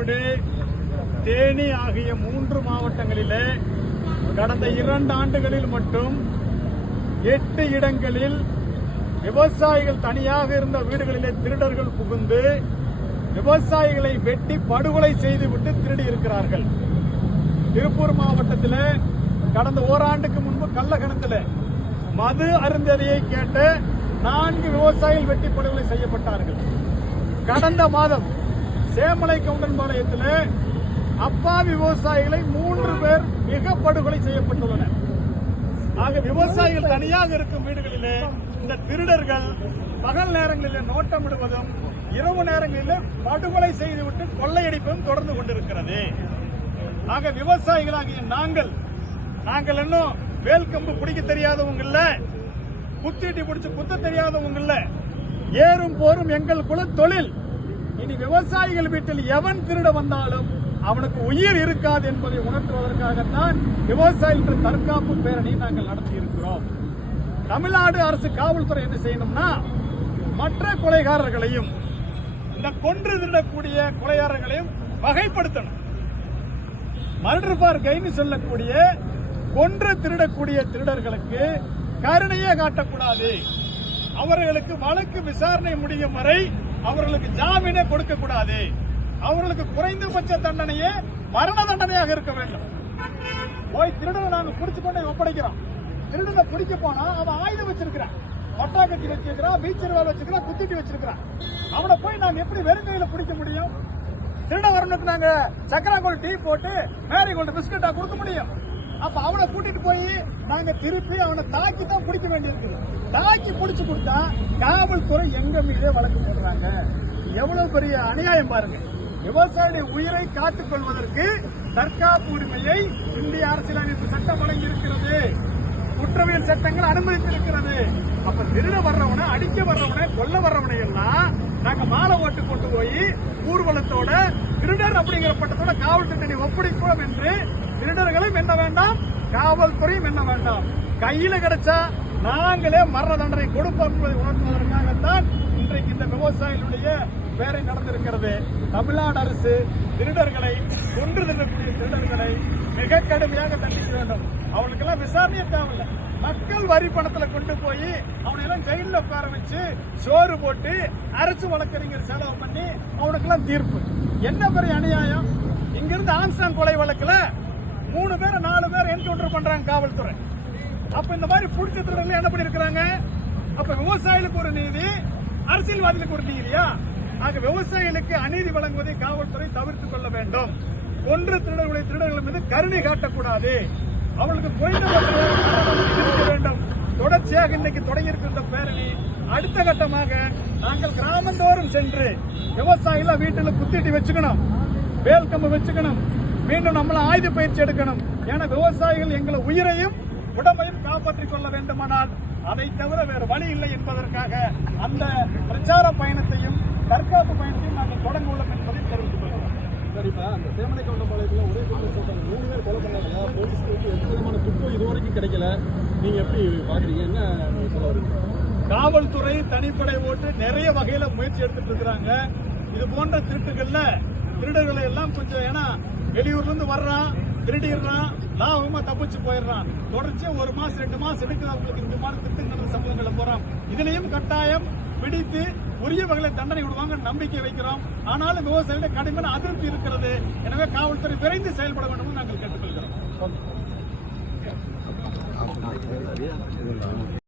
ஈரோடு தேனி ஆகிய மூன்று மாவட்டங்களிலே கடந்த இரண்டு ஆண்டுகளில் மட்டும் எட்டு இடங்களில் விவசாயிகள் தனியாக இருந்த வீடுகளிலே திருடர்கள் புகுந்து விவசாயிகளை வெட்டி படுகொலை செய்துவிட்டு திருடி இருக்கிறார்கள் திருப்பூர் மாவட்டத்தில் கடந்த ஓராண்டுக்கு முன்பு கள்ளகணத்தில் மது அருந்ததியை கேட்டு நான்கு விவசாயிகள் வெட்டி படுகொலை செய்யப்பட்டார்கள். கடந்த மாதம் சேமலை கவுண்டன்பாளையத்தில் அப்பாவி விவசாயிகளை மூன்று பேர் மிக படுகொலை செய்யப்பட்டுள்ளனர். ஆக விவசாயிகள் தனியாக இருக்கும் வீடுகளிலே இந்த திருடர்கள் பகல் நேரங்களிலே நோட்டமிடுவதும் இரவு நேரங்களிலே படுகொலை செய்துவிட்டு கொள்ளையடிப்பதும் தொடர்ந்து கொண்டிருக்கிறது. ஆக விவசாயிகளாகிய நாங்கள் நாங்கள் இன்னும் வேல்கம்பு பிடிக்க தெரியாதவங்க இல்ல குத்திட்டு பிடிச்சு குத்த தெரியாதவங்க இல்ல ஏறும் போரும் எங்கள் குல தொழில் இனி விவசாயிகள் வீட்டில் எவன் திருட வந்தாலும் அவனுக்கு உயிர் இருக்காது என்பதை உணர்த்துவதற்காகத்தான் விவசாயிகள் தற்காப்பு பேரணி நாங்கள் நடத்தி இருக்கிறோம் தமிழ்நாடு அரசு காவல்துறை என்ன செய்யணும்னா மற்ற கொலைகாரர்களையும் இந்த கொன்று திருடக்கூடிய கொலைகாரர்களையும் வகைப்படுத்தணும். மர்டர் ஃபார் கைன்னு சொல்லக்கூடிய கொன்று திருடக்கூடிய திருடர்களுக்கு கருணையே காட்டக்கூடாது. அவர்களுக்கு வழக்கு விசாரணை முடியும் வரை அவர்களுக்கு ஜாமீனே கொடுக்க கூடாது. அவர்களுக்கு குறைந்தபட்ச தண்டனையே மரண தண்டனையாக இருக்க வேண்டும். போய் திருடனை நாங்க பிடிச்சு கொண்டு ஒப்படைக்கிறோம். திருடனை பிடிக்க போனா அவன் ஆயுதம் வச்சிருக்கிறான். பட்டாக்கத்தி வச்சிருக்கிறான் பீச்சர் வேலை வச்சிருக்கிறான் குத்திட்டு வச்சிருக்கிறான். அவனை போய் நாங்க எப்படி வெறுங்கையில பிடிக்க முடியும்? திருட வரணுக்கு நாங்க சக்கராங்கோல் டீ போட்டு மேரி கோல்டு பிஸ்கட்டா கொடுக்க முடியும்? அப்ப அவனை கூட்டிட்டு போய் நாங்க திருப்பி அவனை தாக்கி தான் பிடிக்க வேண்டியிருக்கு. தாக்கி பிடிச்சு கொடுத்தா காவல்துறை எங்க மீதே வழக்கு போடுறாங்க. எவ்வளவு பெரிய அநியாயம் பாருங்க. விவசாயிய உயிரை காத்துக் கொள்வதற்கு தற்காப்பு உரிமையை இந்திய அரசியலமைப்பு சட்டம் வழங்கி இருக்கிறது. குற்றவியல் சட்டங்கள் அனுமதித்திருக்கிறது. அப்ப திருட வர்றவனை அடிக்க வர்றவனை கொல்ல வர்றவனை எல்லாம் நாங்க மாலை ஓட்டு கொண்டு போய் ஊர்வலத்தோட திருடர் அப்படிங்கிற பட்டத்தோட காவல்துறை ஒப்படைப்போம் என்று திருடர்களையும் என்ன வேண்டாம் காவல்துறையும் என்ன வேண்டாம். கையில கிடைச்சா நாங்களே மரண தண்டனை கொடுப்போம் என்பதை உணர்த்துவதற்காகத்தான் இன்றைக்கு இந்த விவசாயிகளுடைய வேலை நடந்திருக்கிறது தமிழ்நாடு அரசு திருடர்களை கொன்று திருடக்கூடிய திருடர்களை மிக கடுமையாக தண்டிக்க வேண்டும். அவனுக்கெல்லாம் விசாரணையே தேவையில்லை. மக்கள் வரி பணத்துல கொண்டு போய் அவனை எல்லாம் ஜெயில உட்கார வச்சு சோறு போட்டு அரசு வழக்கறிஞர் செலவு பண்ணி அவனுக்கெல்லாம் தீர்ப்பு. என்ன பெரிய அநியாயம்? இங்கிருந்து ஆன்சாங் கொலை வழக்குல மூணு பேர் நாலு பேர் என்கவுண்டர் பண்றாங்க காவல்துறை. அப்ப இந்த மாதிரி புடிச்ச திருடர்கள் என்ன பண்ணிருக்கிறாங்க அப்ப விவசாயிகளுக்கு ஒரு நீதி அரசியல்வாதிகளுக்கு ஒரு நீதியா? ஆக விவசாயிகளுக்கு அநீதி வழங்குவதை காவல்துறை தவிர்த்துக் கொள்ள வேண்டும். ஒன்று திருடர்களை திருடர்கள் மீது கருணை காட்டக்கூடாது. அவர்களுக்கு குறைந்தபட்ச வேண்டும். தொடர்ச்சியாக இன்னைக்கு தொடங்கி இருக்கின்ற பேரணி அடுத்த கட்டமாக நாங்கள் கிராமந்தோறும் சென்று விவசாயிகள் வீட்டில் குத்திட்டு வச்சுக்கணும். வேல் கம்பு வச்சுக்கணும். மீண்டும் நம்மள ஆயுத பயிற்சி எடுக்கணும். ஏன்னா விவசாயிகள் எங்களை உயிரையும் உடம்பையும் காப்பாற்றிக் கொள்ள வேண்டுமானால் அதை தவிர வேறு வழி இல்லை என்பதற்காக அந்த பிரச்சார பயணத்தையும் தற்காப்பு பயணத்தையும் நாங்கள் தொடங்க உள்ளோம் என்பதை தெரிவித்துக் கொள்கிறோம். சரிப்பா அந்த சேமனை கவுண்டம்பாளையத்தில் ஒரே குற்றம் சொல்றாங்க மூணு பேர் கொலை பண்ணாங்க போலீஸ்க்கு வந்து எந்த விதமான துக்கம் இது வரைக்கும் கிடைக்கல. நீங்க எப்படி பாக்குறீங்க? என்ன சொல்ல வரீங்க? காவல்துறை தனிப்படை ஓட்டு நிறைய வகையில முயற்சி எடுத்துட்டு இருக்கிறாங்க. இது போன்ற திருட்டுகள்ல திருடர்களை எல்லாம் கொஞ்சம் ஏன்னா வெளியூர்ல இருந்து வர்றான் திருடிடுறான் லாபமா தப்பிச்சு போயிடுறான். தொடர்ச்சியா ஒரு மாசம் ரெண்டு மாசம் எடுக்குது அவங்களுக்கு இந்த மாதிரி திட்டங்கள் சம்பவங்களை போறோம் இதுலயும் கட்டாயம் பிடித்து உரிய வகையில தண்டனை விடுவாங்க நம்பிக்கை வைக்கிறோம். ஆனாலும் விவசாயிகளுடைய கடுமையான அதிருப்தி இருக்கிறது. எனவே காவல்துறை விரைந்து செயல்பட வேண்டும் நாங்கள் கேட்டுக்கொள்கிறோம்.